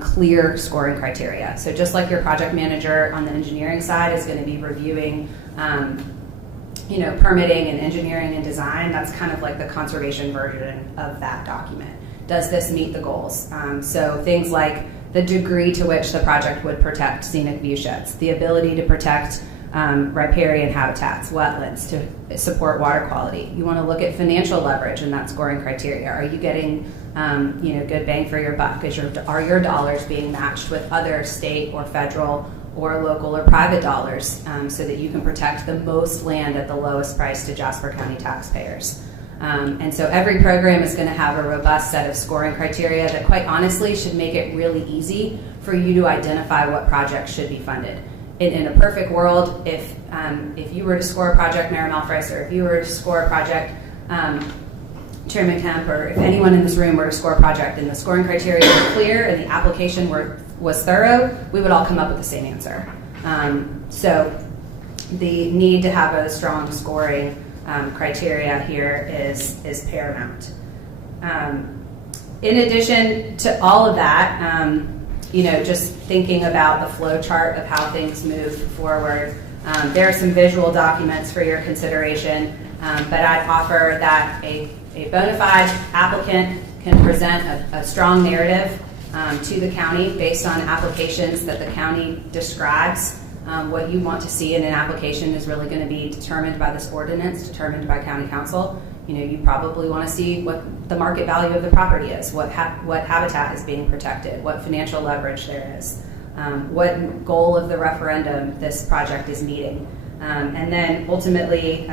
clear scoring criteria. So just like your project manager on the engineering side is going to be reviewing permitting and engineering and design, that's kind of like the conservation version of that document. Does this meet the goals? So things like the degree to which the project would protect scenic viewsheds, the ability to protect riparian habitats, wetlands, to support water quality. You want to look at financial leverage in that scoring criteria. Are you getting good bang for your buck? Are your dollars being matched with other state or federal or local or private dollars so that you can protect the most land at the lowest price to Jasper County taxpayers? And so every program is going to have a robust set of scoring criteria that quite honestly should make it really easy for you to identify what projects should be funded. in a perfect world, if you were to score a project, Mayor Malfris, or if you were to score a project, Chairman Kemp, or if anyone in this room were to score a project and the scoring criteria were clear and the application was thorough, we would all come up with the same answer. So the need to have a strong scoring criteria here is paramount. In addition to all of that, just thinking about the flow chart of how things move forward, there are some visual documents for your consideration, but I'd offer that a bona fide applicant can present a strong narrative to the county based on applications that the county describes. What you want to see in an application is really going to be determined by this ordinance, determined by county council. You probably want to see what the market value of the property is, what habitat is being protected, what financial leverage there is, what goal of the referendum this project is meeting. And then ultimately,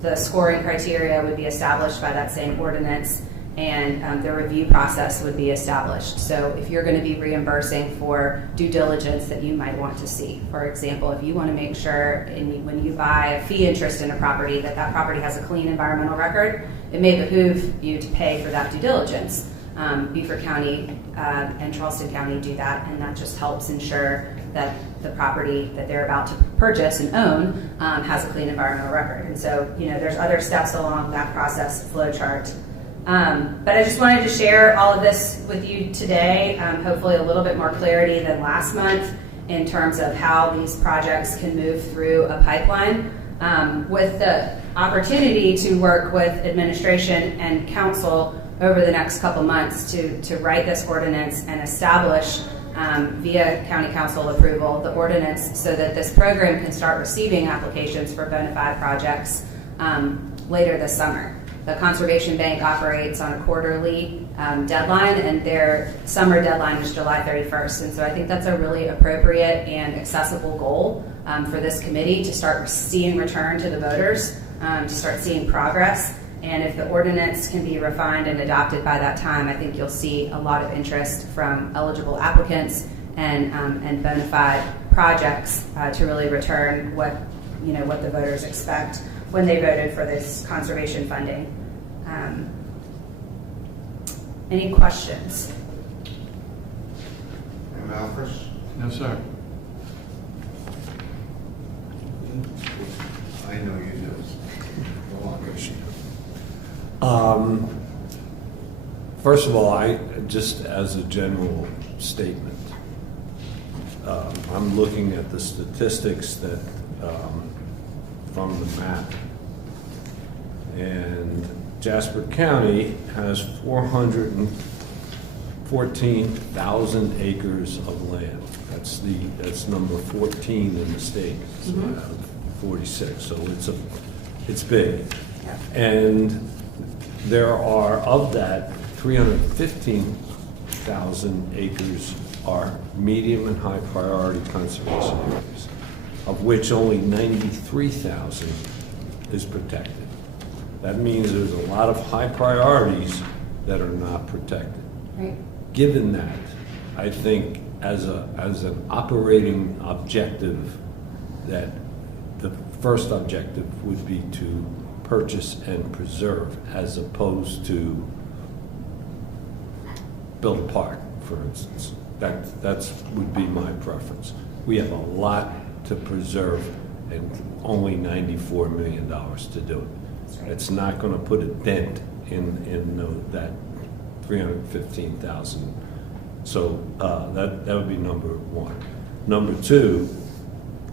the scoring criteria would be established by that same ordinance, and the review process would be established. So if you're going to be reimbursing for due diligence that you might want to see, for example, if you want to make sure when you buy a fee interest in a property that property has a clean environmental record, it may behoove you to pay for that due diligence. Beaufort County and Charleston County do that, and that just helps ensure that the property that they're about to purchase and own has a clean environmental record. And so, there's other steps along that process flow chart. But I just wanted to share all of this with you today, hopefully a little bit more clarity than last month in terms of how these projects can move through a pipeline, with the opportunity to work with administration and council over the next couple months to write this ordinance and establish via county council approval the ordinance so that this program can start receiving applications for bona fide projects later this summer. The Conservation Bank operates on a quarterly deadline, and their summer deadline is July 31st. And so I think that's a really appropriate and accessible goal for this committee to start seeing return to the voters, to start seeing progress. And if the ordinance can be refined and adopted by that time, I think you'll see a lot of interest from eligible applicants and bona fide projects to really return what the voters expect when they voted for this conservation funding. Any questions? Mayor Malfris? No, sir. I know you do. Go on. First of all, just as a general statement, I'm looking at the statistics that from the map, and Jasper County has 414,000 acres of land. That's number 14 in the state. So I have 46, so it's big. And there are, of that, 315,000 acres are medium and high priority conservation areas, of which only 93,000 is protected. That means there's a lot of high priorities that are not protected. Right. Given that, I think as an operating objective, that the first objective would be to purchase and preserve, as opposed to build a park, for instance. That would be my preference. We have a lot to preserve and only $94 million to do it. It's not going to put a dent in that 315,000. So that would be number one. Number two,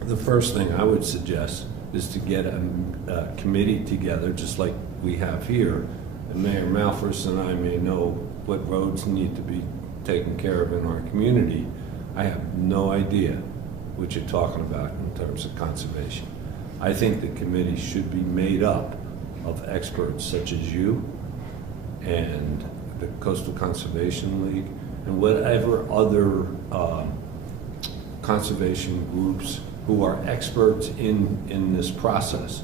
the first thing I would suggest is to get a committee together, just like we have here. And Mayor Malfris and I may know what roads need to be taken care of in our community. I have no idea what you're talking about in terms of conservation. I think the committee should be made up of experts such as you and the Coastal Conservation League and whatever other conservation groups who are experts in this process,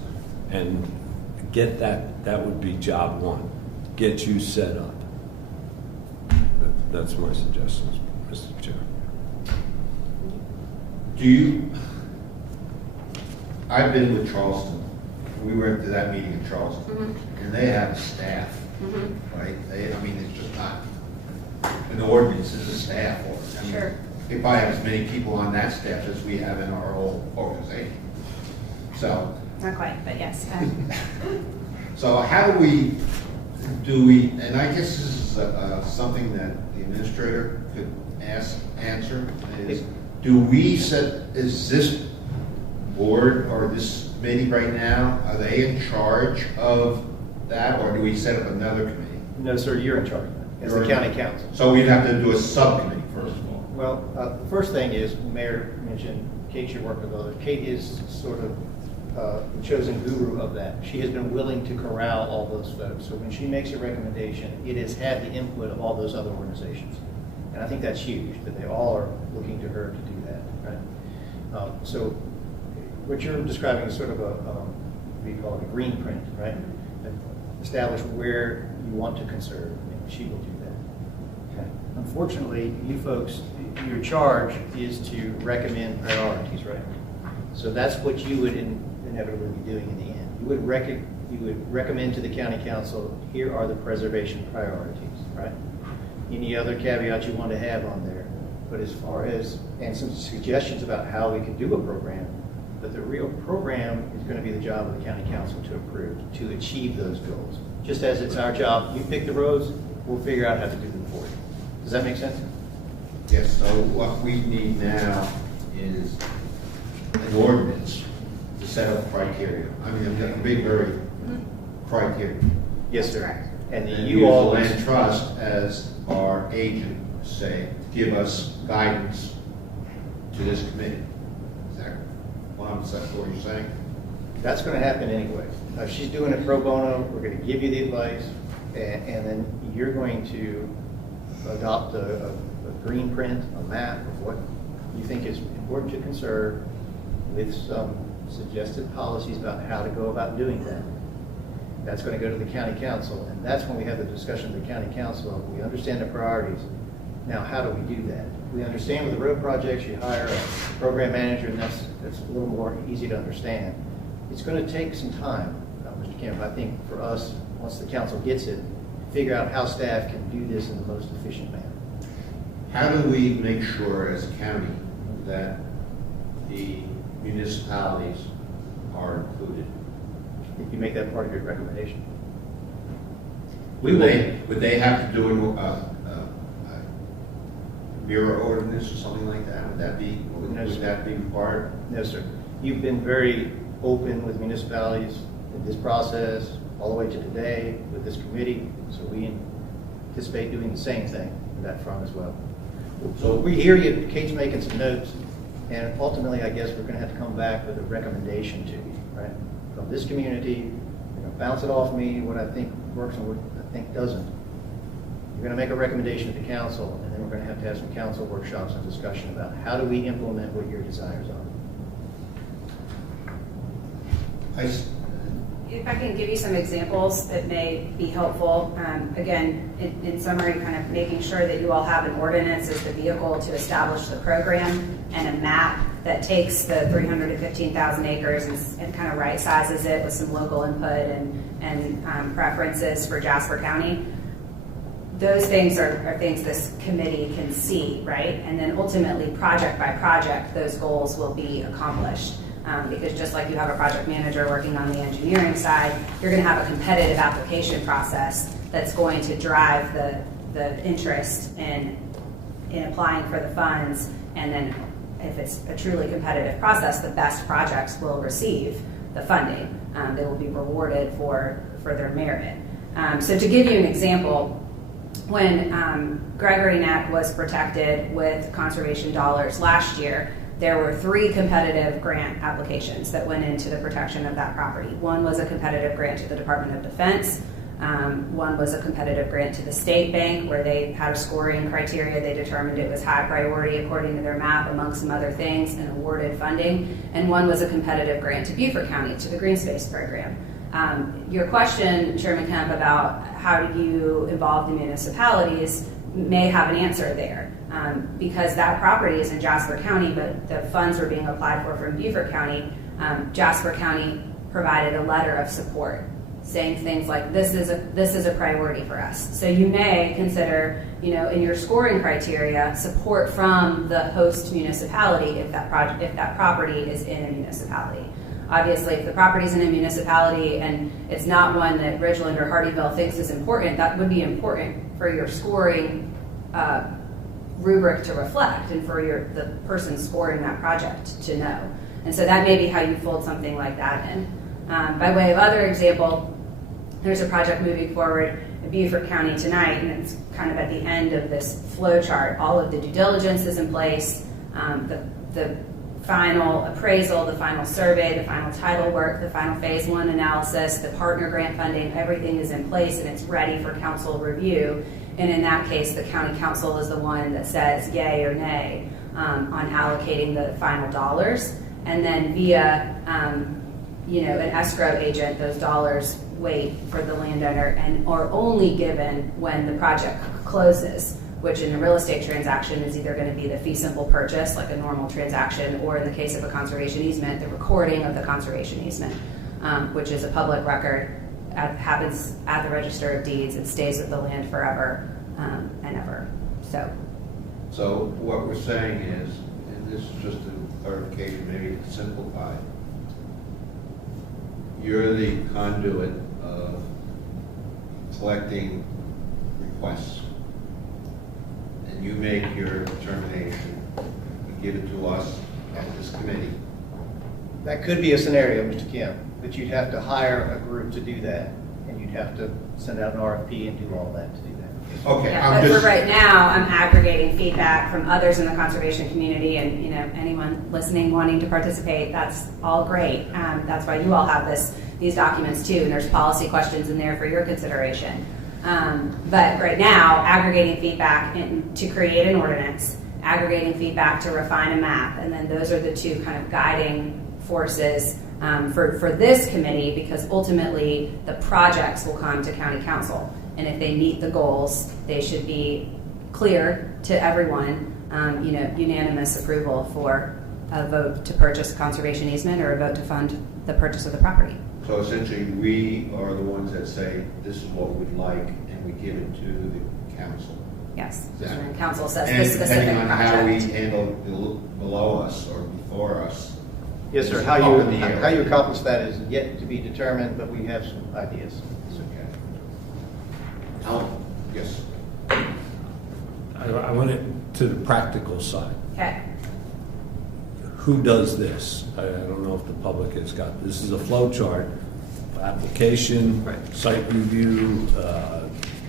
and get that would be job one. Get you set up. That's my suggestions, Mr. Chair. Do you I've been with Charleston. We went to that meeting in Charleston, Mhm. and they have a staff, Mhm. right? I mean, it's just not an ordinance, it's a staff ordinance. I mean, Sure. they probably have as many people on that staff as we have in our whole organization. So, Not quite, but yes. so how do we, and I guess this is something that the administrator could answer, is do we is this board or this committee right now, are they in charge of that, or do we set up another committee? No, sir, you're in charge as the county council. So we'd have to do a subcommittee first of all. Well, the first thing is, Mayor mentioned Kate should work with others. Kate is sort of the chosen guru of that. She has been willing to corral all those folks. So when she makes a recommendation, it has had the input of all those other organizations. And I think that's huge, that they all are looking to her to do that, right? So what you're describing is sort of what do you call it, a green print, right? Establish where you want to conserve, and she will do that. Okay. Unfortunately, you folks, your charge is to recommend priorities, right? So that's what you would inevitably be doing in the end. You would recommend to the county council, here are the preservation priorities, right? Any other caveats you want to have on there. But as far as, and some suggestions about how we can do a program, but the real program is going to be the job of the county council to approve, to achieve those goals. Just as it's our job, you pick the roads, we'll figure out how to do them for you. Does that make sense? Yes, so what we need now is an ordinance to set up criteria. I mean, a big, very criteria. Yes, sir. Correct. And And you use the all, land trust as our agent, say, give us guidance to this committee. Is that what you're saying? that's going to happen anyway. If she's doing it pro bono, we're going to give you the advice, and then you're going to adopt a green print, a map of what you think is important to conserve with some suggested policies about how to go about doing that. That's going to go to the county council, and that's when we have the discussion with the county council. We understand the priorities. Now, how do we do that? We understand with the road projects, you hire a program manager, and that's a little more easy to understand. It's going to take some time, Mr. Kemp, I think, for us, once the council gets it, figure out how staff can do this in the most efficient manner. How do we make sure as a county that the municipalities are included? If you make that part of your recommendation. Would they have to do a mirror ordinance or something like that? Would that be required? No, sir. You've been very open with municipalities in this process, all the way to today with this committee, so we anticipate doing the same thing on that front as well. So we hear you, Kate's making some notes, and ultimately, I guess we're going to have to come back with a recommendation to you, right? From this community, you're going to bounce it off me, what I think works and what I think doesn't. You're going to make a recommendation to the council, and then we're going to have some council workshops and discussion about how do we implement what your desires are. If I can give you some examples that may be helpful, again, in summary, kind of making sure that you all have an ordinance as the vehicle to establish the program and a map that takes the 315,000 acres and kind of right sizes it with some local input and preferences for Jasper County. Those things are things this committee can see, right? And then ultimately, project by project, those goals will be accomplished. Because just like you have a project manager working on the engineering side, you're going to have a competitive application process that's going to drive the interest in applying for the funds. And then if it's a truly competitive process, the best projects will receive the funding. They will be rewarded for their merit. So to give you an example, when Gregory Neck was protected with conservation dollars last year, there were 3 competitive grant applications that went into the protection of that property. One was a competitive grant to the Department of Defense. One was a competitive grant to the state bank, where they had a scoring criteria. They determined it was high priority according to their map, among some other things, and awarded funding. And one was a competitive grant to Beaufort County, to the Green Space Program. Your question, Chairman Kemp, about how do you involve the municipalities may have an answer there. Because that property is in Jasper County, but the funds are being applied for from Beaufort County. Jasper County provided a letter of support, saying things like, this is a priority for us. So you may consider, in your scoring criteria, support from the host municipality if that property is in a municipality. Obviously, if the property is in a municipality and it's not one that Ridgeland or Hardyville thinks is important, that would be important for your scoring rubric to reflect and for the person scoring that project to know. And so that may be how you fold something like that in. By way of other example, there's a project moving forward in Beaufort County tonight, and it's kind of at the end of this flow chart. All of the due diligence is in place, the final appraisal, the final survey, the final title work, the final phase 1 analysis, the partner grant funding, everything is in place and it's ready for council review. And in that case, the county council is the one that says yay or nay on allocating the final dollars. And then via an escrow agent, those dollars wait for the landowner and are only given when the project closes, which in a real estate transaction is either going to be the fee simple purchase, like a normal transaction, or in the case of a conservation easement, the recording of the conservation easement, which is a public record, happens at the Register of Deeds. It stays with the land forever and ever. So what we're saying is, and this is just a clarification, maybe to simplify, you're the conduit of collecting requests, and you make your determination, you give it to us at this committee. That could be a scenario, Mr. Kim, but you'd have to hire a group to do that, and you'd have to send out an RFP and do all that to do that. Okay, Yeah, but for right now, I'm aggregating feedback from others in the conservation community, and anyone listening wanting to participate, that's all great. That's why you all have these documents too, and there's policy questions in there for your consideration. But right now, aggregating feedback to create an ordinance, aggregating feedback to refine a map, and then those are the two kind of guiding forces for this committee, because ultimately the projects will come to county council. And if they meet the goals, they should be clear to everyone, unanimous approval for a vote to purchase conservation easement or a vote to fund the purchase of the property. So essentially, we are the ones that say, this is what we'd like, and we give it to the council. Yes. Exactly. And council says And this specific depending on how we project. handle below us or before us. Yes, sir. It's How up in the air. you accomplish that is yet to be determined, but we have some ideas. It's okay. Yes. I went to the practical side. Okay. Who does this? I don't know if the public has got, this is a flow chart, application, site review,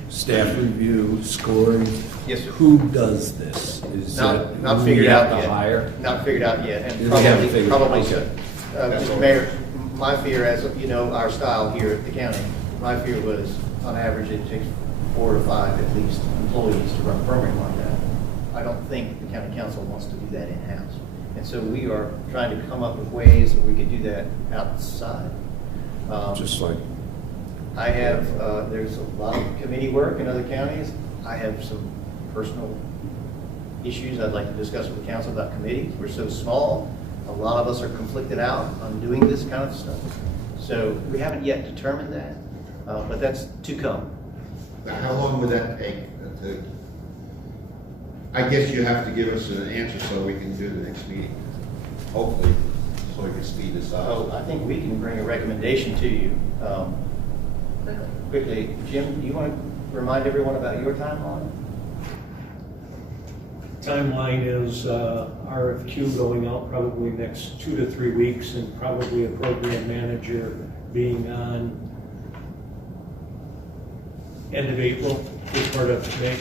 staff review, scoring. Yes, sir. Who does this? Is Not it who figured we have out to yet. hire? Not figured out yet, and You haven't figured it out. probably Okay. so. That's all. Mr. Mayor, my fear, as you know, our style here at the county, my fear was, on average, it takes 4 to 5 at least employees to run a program like that. I don't think the county council wants to do that in-house. And so we are trying to come up with ways that we could do that outside. Just like, I have, there's a lot of committee work in other counties. I have some personal issues I'd like to discuss with the council about committees. We're so small. A lot of us are conflicted out on doing this kind of stuff. So we haven't yet determined that, but that's to come. Now, how long would that take? I guess you have to give us an answer so we can do the next meeting. Hopefully, so we can speed this So up. I think we can bring a recommendation to you. Quickly, Jim, do you want to remind everyone about your timeline? Timeline is RFQ going out probably next 2 to 3 weeks, and probably a program manager being on end of April, this part of May.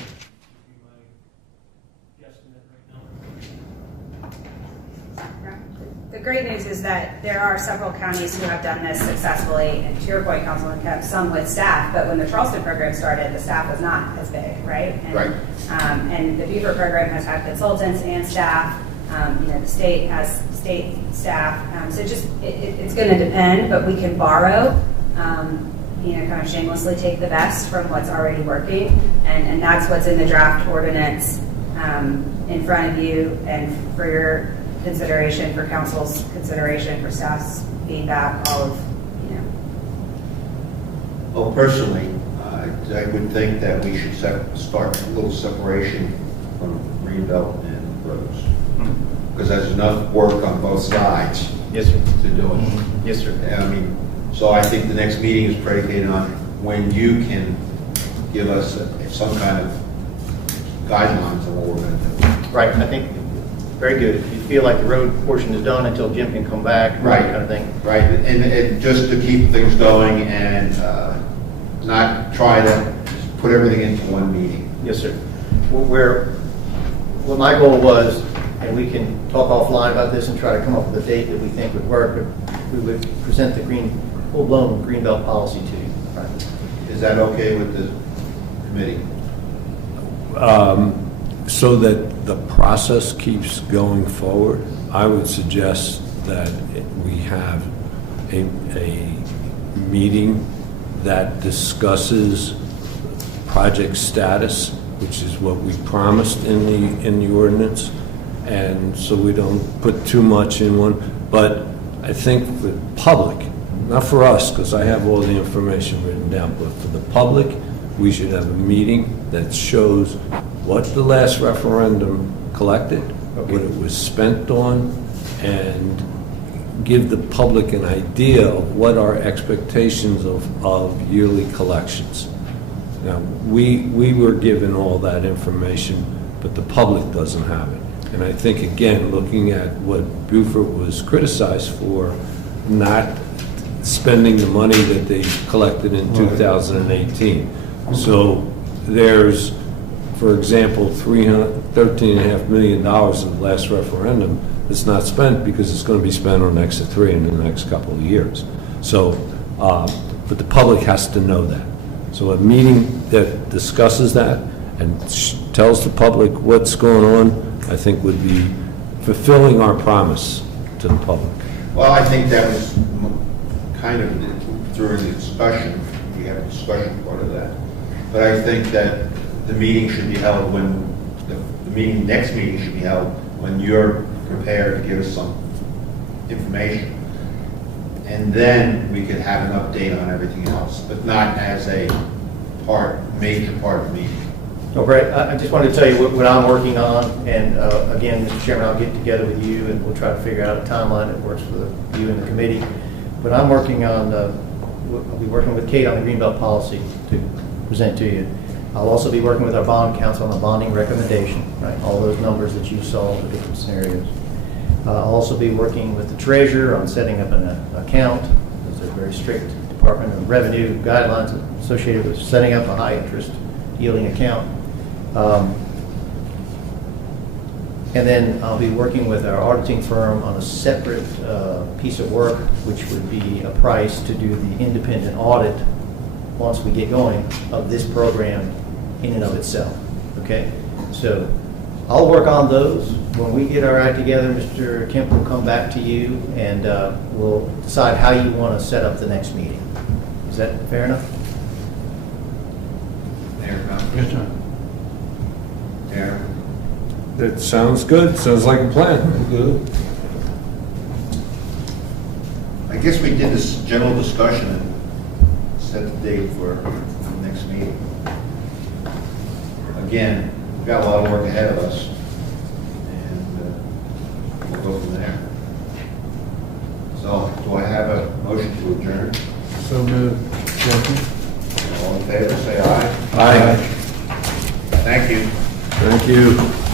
The great news is that there are several counties who have done this successfully, and to your point, Councilman Kemp, some with staff, but when the Charleston program started, the staff was not as big, right? And, Right. And the Beaufort program has had consultants and staff. The state has state staff. So just, it's going to depend, but we can borrow, kind of shamelessly take the best from what's already working, and that's what's in the draft ordinance in front of you and for your consideration, for council's consideration, for staff's feedback, all of, you know. Well, personally, I would think that we should start a little separation from Greenbelt and roads. Because there's enough work on both sides Yes, sir. to do it. Yes, sir. I mean, so I think the next meeting is predicated on when you can give us some kind of guidelines on what we're going to do. Right, I think, very good. If you feel like the road portion is done until Jim can come back, Right. kind of thing. Right, and just to keep things going and not try to put everything into one meeting. Yes, sir. What my goal was, and we can talk offline about this and try to come up with a date that we think would work, but we would present the full-blown Greenbelt policy to you. Right. Is that okay with the committee? So that the process keeps going forward, I would suggest that we have a meeting that discusses project status, which is what we promised in the ordinance, and so we don't put too much in one. But I think for the public, not for us, because I have all the information written down, but for the public, we should have a meeting that shows what the last referendum collected, what it was spent on, and give the public an idea of what our expectations of yearly collections. Now, we were given all that information, but the public doesn't have it. And I think, again, looking at what Beaufort was criticized for, not spending the money that they collected in 2018. So there's, for example, $13.5 million of the last referendum that's not spent because it's going to be spent on Exit 3 in the next couple of years. So, but the public has to know that. So a meeting that discusses that and tells the public what's going on, I think would be fulfilling our promise to the public. Well, I think that was kind of during the discussion, we had a discussion part of that. But I think that the meeting should be held when, next meeting should be held when you're prepared to give us some information. And then we could have an update on everything else, but not as a major part of the meeting. So, Brett, I just wanted to tell you what I'm working on, and again, Mr. Chairman, I'll get together with you and we'll try to figure out a timeline that works for you and the committee. But I'm working on, I'll be working with Kate on the Greenbelt policy to present to you. I'll also be working with our bond counsel on the bonding recommendation, right? All those numbers that you saw, the different scenarios. I'll also be working with the treasurer on setting up an account. There's a very strict Department of Revenue guidelines associated with setting up a high interest yielding account. And then I'll be working with our auditing firm on a separate piece of work, which would be a price to do the independent audit once we get going of this program in and of itself, okay? So I'll work on those. When we get our act together, Mr. Kemp will come back to you and we'll decide how you want to set up the next meeting. Is that fair enough? Fair enough. Yes, sir. Fair. That sounds good, sounds like a plan. Good. I guess we did this general discussion and set the date for the next meeting. Again, we've got a lot of work ahead of us, and we'll go from there. So, do I have a motion to adjourn? So moved. All in favor, say aye. Aye. Thank you. Thank you.